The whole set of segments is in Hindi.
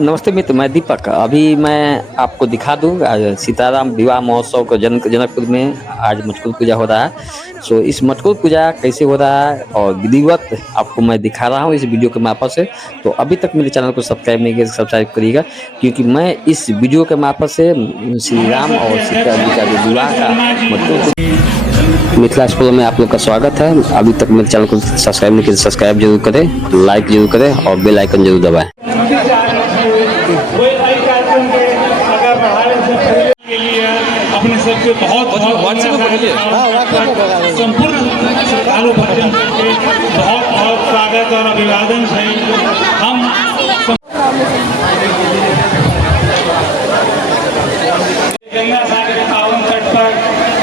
नमस्ते मित्र, मैं दीपक। अभी मैं आपको दिखा दूँ आज सीताराम विवाह महोत्सव का जनकपुर में आज मटकुल पूजा हो रहा है। इस मटकुल पूजा कैसे हो रहा है और विधिवत आपको मैं दिखा रहा हूँ इस वीडियो के मार्फत से। तो अभी तक मेरे चैनल को सब्सक्राइब नहीं किया, सब्सक्राइब करिएगा, क्योंकि मैं इस वीडियो के मार्फत से श्री राम और सीता जी का जो विवाह का मटकुल मिथिला स्कूल में आप लोग का स्वागत है। अभी तक मेरे चैनल को सब्सक्राइब नहीं किया, सब्सक्राइब जरूर करें, लाइक जरूर करें और बेल आइकन जरूर दबाएं। अपने सबसे बहुत संपूर्ण श्रद्धालु भक्तों के बहुत बहुत स्वागत और अभिवादन है। हम गंगा सागर के पावन तट पर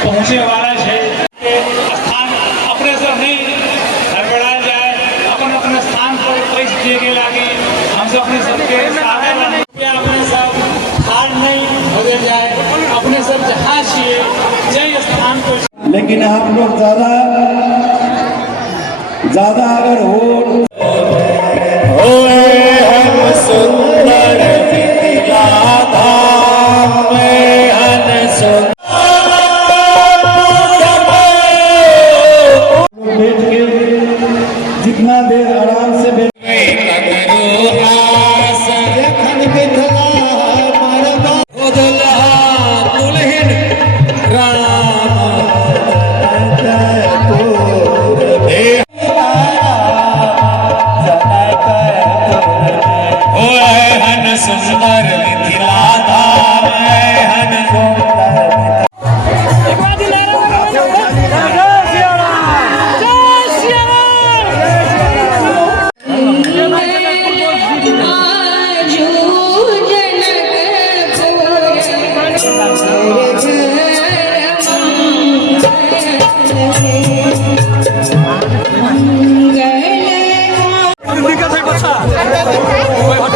पहुंचे वाला है। स्थान अपने सब नहीं हड़बड़ा जाए, अपन अपने स्थान पर पैस दिए के लागे हम सब अपने सबके अपने सब हार नहीं हो जाए, अपने सब जहाँ छिए जय स्थान को। लेकिन आप लोग ज्यादा अगर हो सुंदर बैठ के जितना देर आराम से सुंदर मिथिला धाम हन मंगल